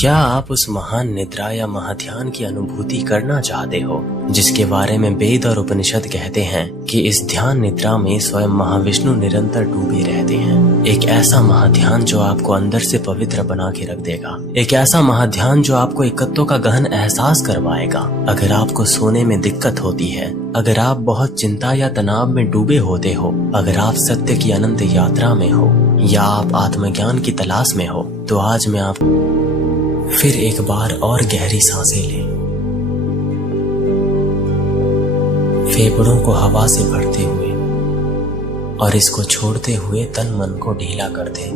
क्या आप उस महान निद्रा या महाध्यान की अनुभूति करना चाहते हो जिसके बारे में वेद और उपनिषद कहते हैं कि इस ध्यान निद्रा में स्वयं महाविष्णु निरंतर डूबे रहते हैं। एक ऐसा महाध्यान जो आपको अंदर से पवित्र बना के रख देगा। एक ऐसा महाध्यान जो आपको एकत्व का गहन एहसास करवाएगा। अगर आपको सोने में दिक्कत होती है, अगर आप बहुत चिंता या तनाव में डूबे होते हो, अगर आप सत्य की अनंत यात्रा में हो या आप आत्मज्ञान की तलाश में हो, तो आज मैं आप फिर एक बार और गहरी सांसें लें। फेफड़ों को हवा से भरते हुए और इसको छोड़ते हुए तन मन को ढीला कर दें।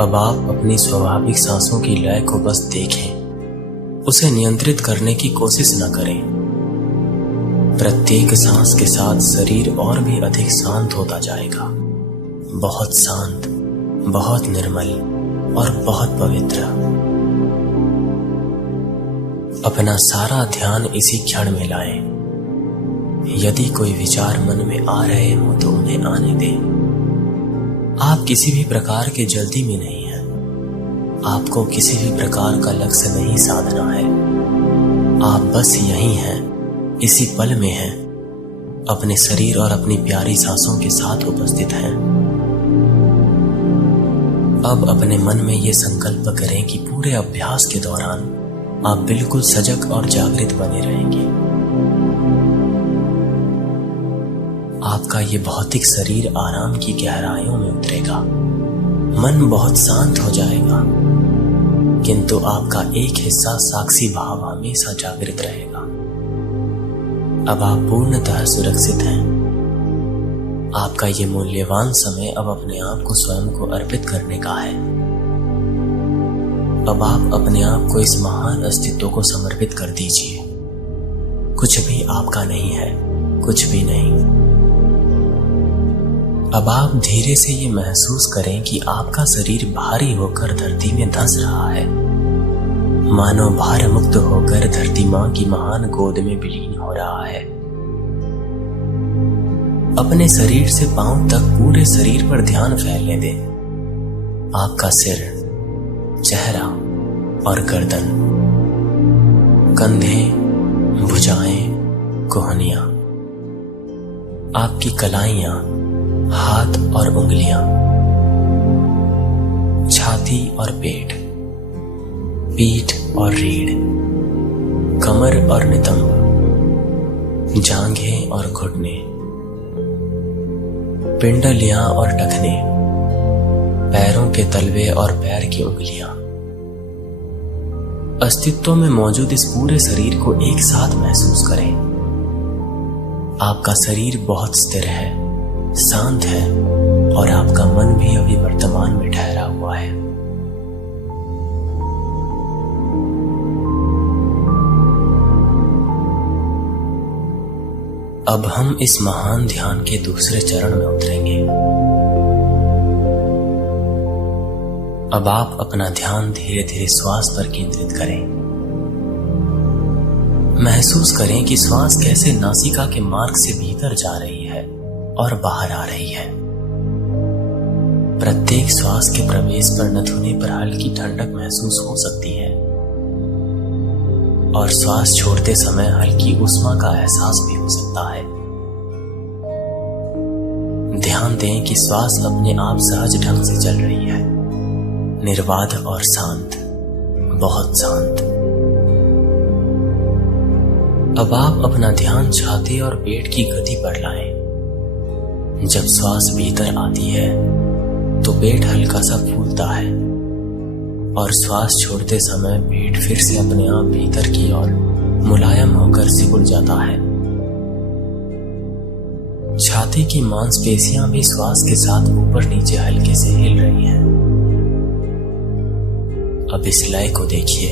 अब आप अपनी स्वाभाविक सांसों की लय को बस देखें, उसे नियंत्रित करने की कोशिश न करें। प्रत्येक सांस के साथ शरीर और भी अधिक शांत होता जाएगा, बहुत शांत, बहुत निर्मल और बहुत पवित्र। अपना सारा ध्यान इसी क्षण में लाएं। यदि कोई विचार मन में आ रहे हो तो उन्हें आने दें। आप किसी भी प्रकार के जल्दी में नहीं हैं। आपको किसी भी प्रकार का लक्ष्य नहीं साधना है। आप बस यहीं हैं, इसी पल में हैं, अपने शरीर और अपनी प्यारी सांसों के साथ उपस्थित हैं। अब अपने मन में ये संकल्प करें कि पूरे अभ्यास के दौरान आप बिल्कुल सजग और जागृत बने रहेंगे। आपका ये भौतिक शरीर आराम की गहराइयों में उतरेगा, मन बहुत शांत हो जाएगा, किंतु आपका एक हिस्सा साक्षी भाव हमेशा जागृत रहेगा। अब आप पूर्णतः सुरक्षित हैं। आपका ये मूल्यवान समय अब अपने आप को स्वयं को अर्पित करने का है। अब आप अपने आप को इस महान अस्तित्व को समर्पित कर दीजिए। कुछ भी आपका नहीं है, कुछ भी नहीं। अब आप धीरे से ये महसूस करें कि आपका शरीर भारी होकर धरती में धंस रहा है, मानो भार मुक्त होकर धरती मां की महान गोद में विलीन हो रहा है। अपने शरीर से पांव तक पूरे शरीर पर ध्यान फैलने दें। आपका सिर, चेहरा और गर्दन, कंधे, भुजाएं, कोहनियां, आपकी कलाइयां, हाथ और उंगलियां, छाती और पेट, पीठ और रीढ़, कमर और नितंब, जांघें और घुटने, पिंडलियां और टखने, पैरों के तलवे और पैर की उंगलियां। अस्तित्व में मौजूद इस पूरे शरीर को एक साथ महसूस करें। आपका शरीर बहुत स्थिर है, शांत है और आपका मन भी अभी वर्तमान में ठहरा हुआ है। अब हम इस महान ध्यान के दूसरे चरण में उतरेंगे। अब आप अपना ध्यान धीरे धीरे श्वास पर केंद्रित करें। महसूस करें कि श्वास कैसे नासिका के मार्ग से भीतर जा रही है और बाहर आ रही है। प्रत्येक श्वास के प्रवेश पर नथुने पर हल्की ठंडक महसूस हो सकती है और श्वास छोड़ते समय हल्की उष्मा का एहसास भी हो सकता है। ध्यान दें कि श्वास अपने आप सहज ढंग से चल रही है, निर्बाध और शांत, बहुत शांत। अब आप अपना ध्यान छाती और पेट की गति पर लाएं। जब श्वास भीतर आती है तो पेट हल्का सा फूलता है और श्वास छोड़ते समय पेट फिर से अपने आप भीतर की ओर मुलायम होकर सिकुड़ जाता है। छाती की मांसपेशियां भी श्वास के साथ ऊपर नीचे हल्के से हिल रही हैं। अब इस लय को देखिए,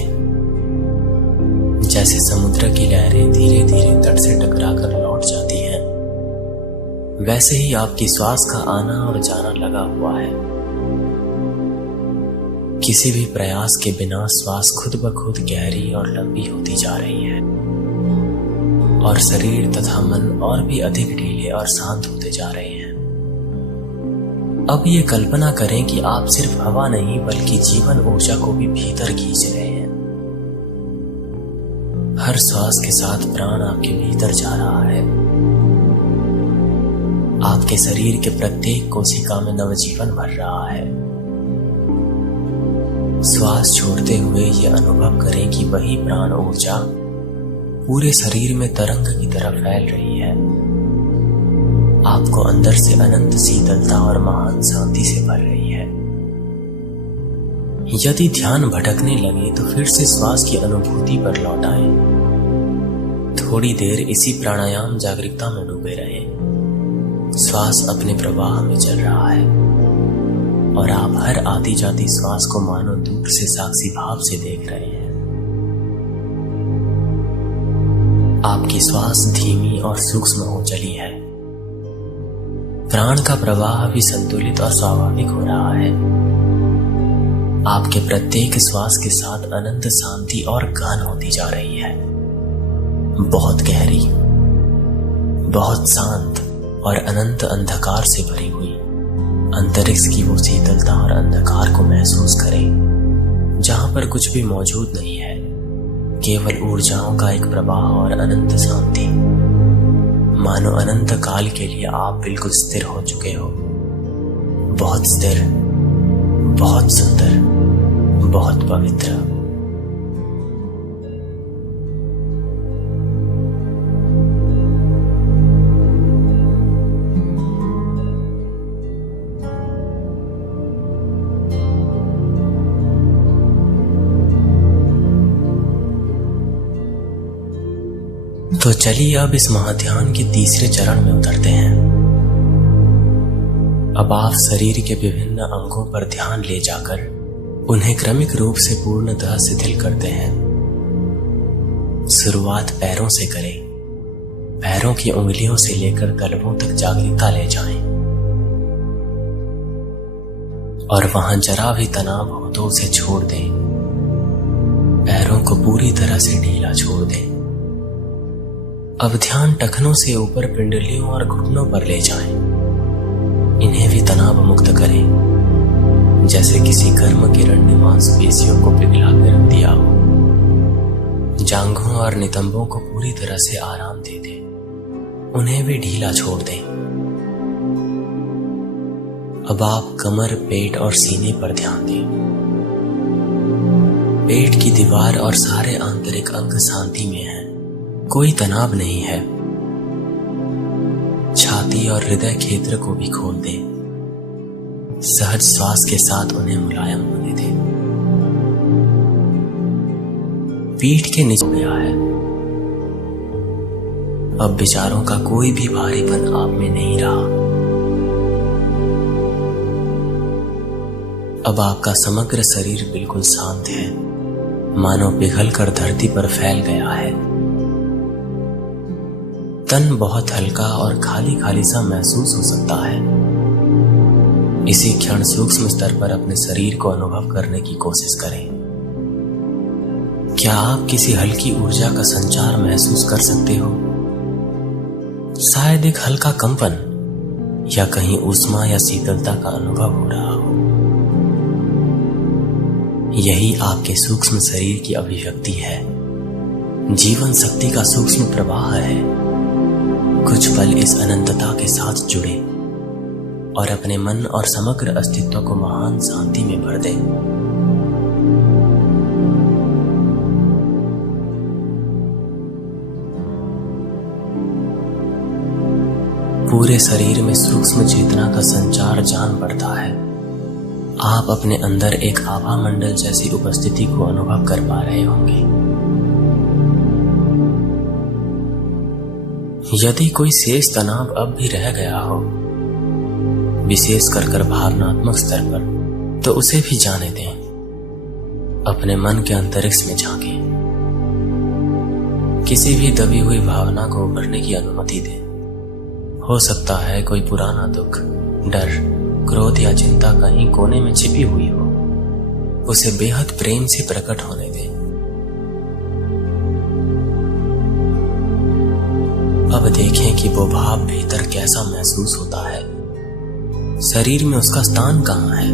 जैसे समुद्र की लहरें धीरे धीरे तट से टकराकर लौट जाती हैं, वैसे ही आपकी श्वास का आना और जाना लगा हुआ है। किसी भी प्रयास के बिना श्वास खुद ब खुद गहरी और लंबी होती जा रही है और शरीर तथा मन और भी अधिक ढीले और शांत होते जा रहे हैं। अब ये कल्पना करें कि आप सिर्फ हवा नहीं बल्कि जीवन ऊर्जा को भी भीतर खींच रहे हैं। हर श्वास के साथ प्राण आपके भीतर जा रहा है। आपके शरीर के प्रत्येक कोशिका में नवजीवन भर रहा है। श्वास छोड़ते हुए ये अनुभव करें कि वही प्राण ऊर्जा पूरे शरीर में तरंग की तरह फैल रही है, आपको अंदर से अनंत शीतलता और महान शांति से भर रही है। यदि ध्यान भटकने लगे तो फिर से श्वास की अनुभूति पर लौट आए। थोड़ी देर इसी प्राणायाम जागरूकता में डूबे रहे। श्वास अपने प्रवाह में चल रहा है और आप हर आती जाती श्वास को मानो दूर से साक्षी भाव से देख रहे हैं। आपकी श्वास धीमी और सूक्ष्म हो चली है। प्राण का प्रवाह भी संतुलित और स्वाभाविक हो रहा है। आपके प्रत्येक श्वास के साथ अनंत शांति और गहन होती जा रही है, बहुत गहरी, बहुत शांत और अनंत अंधकार से भरी हुई। अंतरिक्ष की वो शीतलता और अंधकार को महसूस करें जहां पर कुछ भी मौजूद नहीं है, केवल ऊर्जाओं का एक प्रवाह और अनंत शांति। मानो अनंत काल के लिए आप बिल्कुल स्थिर हो चुके हो, बहुत स्थिर, बहुत सुंदर, बहुत पवित्र। तो चलिए अब इस महाध्यान के तीसरे चरण में उतरते हैं। अब आप शरीर के विभिन्न अंगों पर ध्यान ले जाकर उन्हें क्रमिक रूप से पूर्णतः शिथिल करते हैं। शुरुआत पैरों से करें। पैरों की उंगलियों से लेकर तलवों तक जागरूकता ले जाएं और वहां जरा भी तनाव हो तो उसे छोड़ दें। पैरों को पूरी तरह से ढीला छोड़ दें। अब ध्यान टखनों से ऊपर पिंडलियों और घुटनों पर ले जाएं। इन्हें भी तनाव मुक्त करें, जैसे किसी गर्म किरण ने मांसपेशियों को पिघला कर रख दिया हो। जांघों और नितंबों को पूरी तरह से आराम दे दें, उन्हें भी ढीला छोड़ दें। अब आप कमर, पेट और सीने पर ध्यान दें। पेट की दीवार और सारे आंतरिक अंग शांति में हैं, कोई तनाव नहीं है। छाती और हृदय क्षेत्र को भी खोल दें। सहज श्वास के साथ उन्हें मुलायम होने दें। पीठ के नीचे गया है। अब विचारों का कोई भी भारीपन आप में नहीं रहा। अब आपका समग्र शरीर बिल्कुल शांत है, मानो पिघल कर धरती पर फैल गया है। तन बहुत हल्का और खाली खाली सा महसूस हो सकता है। इसी क्षण सूक्ष्म स्तर पर अपने शरीर को अनुभव करने की कोशिश करें। क्या आप किसी हल्की ऊर्जा का संचार महसूस कर सकते हो? शायद एक हल्का कंपन या कहीं ऊष्मा या शीतलता का अनुभव हो रहा हो। यही आपके सूक्ष्म शरीर की अभिव्यक्ति है, जीवन शक्ति का सूक्ष्म प्रवाह है। कुछ पल इस अनंतता के साथ जुड़े और अपने मन और समग्र अस्तित्व को महान शांति में भर दें। पूरे शरीर में सूक्ष्म चेतना का संचार जान पड़ता है। आप अपने अंदर एक आभा मंडल जैसी उपस्थिति को अनुभव कर पा रहे होंगे। यदि कोई शेष तनाव अब भी रह गया हो, विशेष कर भावनात्मक स्तर पर, तो उसे भी जाने दें। अपने मन के अंतरिक्ष में झांकें। किसी भी दबी हुई भावना को उभरने की अनुमति दें। हो सकता है कोई पुराना दुख, डर, क्रोध या चिंता कहीं कोने में छिपी हुई हो। उसे बेहद प्रेम से प्रकट होने दें। अब देखें कि वो भाव भीतर कैसा महसूस होता है। शरीर में उसका स्थान कहाँ है?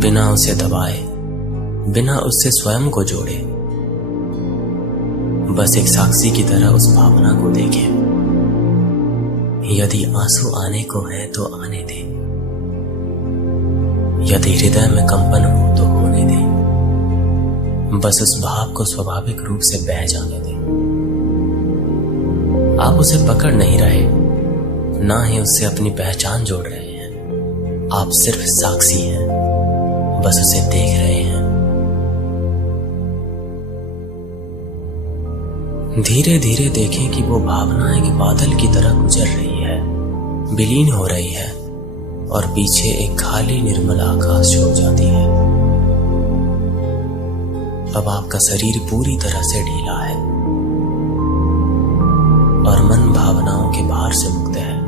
बिना उसे दबाए, बिना उससे स्वयं को जोड़े, बस एक साक्षी की तरह उस भावना को देखें। यदि आंसू आने को है तो आने दे, यदि हृदय में कंपन हो तो होने दे, बस उस भाव को स्वाभाविक रूप से बह जाने दे। आप उसे पकड़ नहीं रहे, ना ही उससे अपनी पहचान जोड़ रहे हैं। आप सिर्फ साक्षी हैं, बस उसे देख रहे हैं। धीरे धीरे देखें कि वो भावना एक बादल की तरह गुजर रही है, विलीन हो रही है और पीछे एक खाली निर्मल आकाश छो जाती है। अब आपका शरीर पूरी तरह से ढीला है और मन भावनाओं के भार से मुक्त है।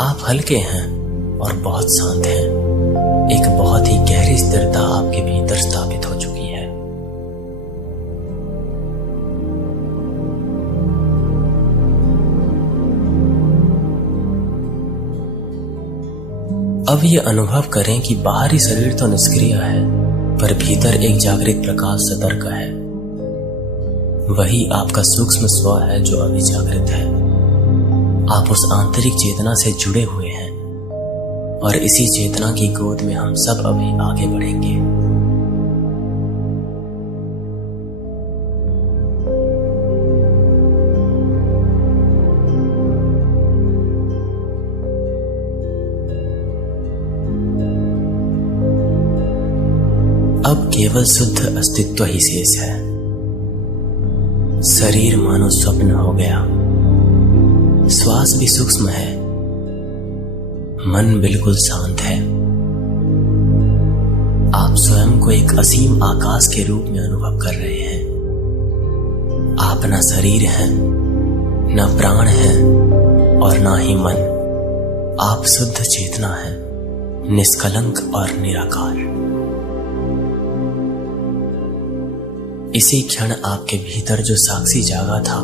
आप हल्के हैं और बहुत शांत हैं। एक बहुत ही गहरी स्थिरता आपके भीतर स्थापित हो चुकी है। अब ये अनुभव करें कि बाहरी शरीर तो निष्क्रिय है, पर भीतर एक जागृत प्रकाश सतर्क है। वही आपका सूक्ष्म स्व है जो अभी जागृत है। आप उस आंतरिक चेतना से जुड़े हुए हैं और इसी चेतना की गोद में हम सब अभी आगे बढ़ेंगे। अब केवल शुद्ध अस्तित्व ही शेष है। शरीर मानो स्वप्न हो गया, श्वास भी सूक्ष्म है, मन बिल्कुल शांत है। आप स्वयं को एक असीम आकाश के रूप में अनुभव कर रहे हैं। आप ना शरीर हैं, ना प्राण हैं और ना ही मन। आप शुद्ध चेतना हैं, निष्कलंक और निराकार। इसी क्षण आपके भीतर जो साक्षी जागा था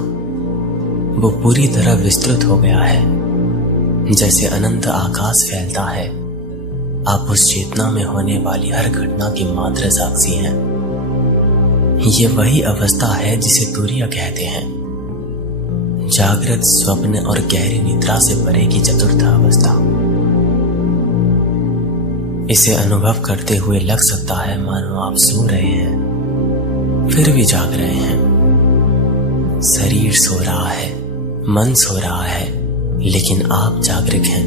वो पूरी तरह विस्तृत हो गया है। जैसे अनंत आकाश फैलता है, आप उस चेतना में होने वाली हर घटना की मात्र साक्षी हैं। ये वही अवस्था है जिसे तुरीय कहते हैं, जागृत, स्वप्न और गहरी निद्रा से परे की चतुर्थ अवस्था। इसे अनुभव करते हुए लग सकता है मानो आप सो रहे हैं फिर भी जाग रहे हैं। शरीर सो रहा है, मन सो रहा है, लेकिन आप जागृत हैं,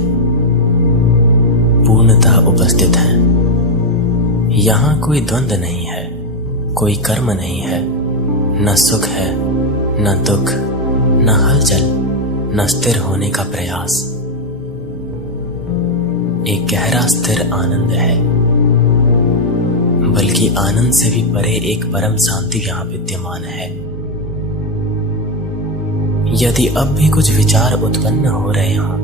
पूर्णतः उपस्थित हैं। यहां कोई द्वंद्व नहीं है, कोई कर्म नहीं है, न सुख है, न दुख, न हलचल, न स्थिर होने का प्रयास। एक गहरा स्थिर आनंद है, बल्कि आनंद से भी परे एक परम शांति यहां विद्यमान है। यदि अब भी कुछ विचार उत्पन्न हो रहे हों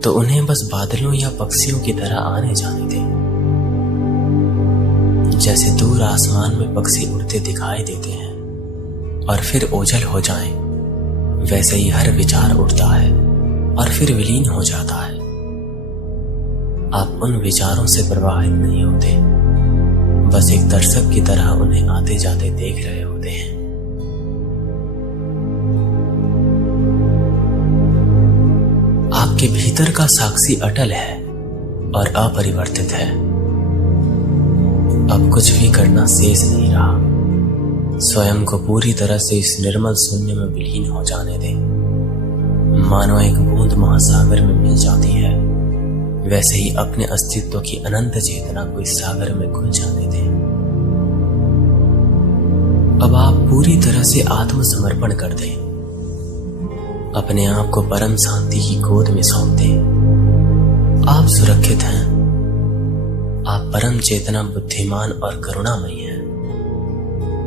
तो उन्हें बस बादलों या पक्षियों की तरह आने जाने दें। जैसे दूर आसमान में पक्षी उड़ते दिखाई देते हैं और फिर ओझल हो जाएं, वैसे ही हर विचार उठता है और फिर विलीन हो जाता है। आप उन विचारों से प्रभावित नहीं होते, बस एक दर्शक की तरह उन्हें आते जाते देख रहे होते हैं। आपके भीतर का साक्षी अटल है और अपरिवर्तित है। अब कुछ भी करना शेष नहीं रहा। स्वयं को पूरी तरह से इस निर्मल शून्य में विलीन हो जाने दें। मानो एक बूंद महासागर में मिल जाती है, वैसे ही अपने अस्तित्व की अनंत चेतना को इस सागर में घुल जाने दें। अब आप पूरी तरह से आत्मसमर्पण कर दें। अपने आप को परम शांति की गोद में सौंप दें। आप सुरक्षित हैं। आप परम चेतना, बुद्धिमान और करुणामयी हैं।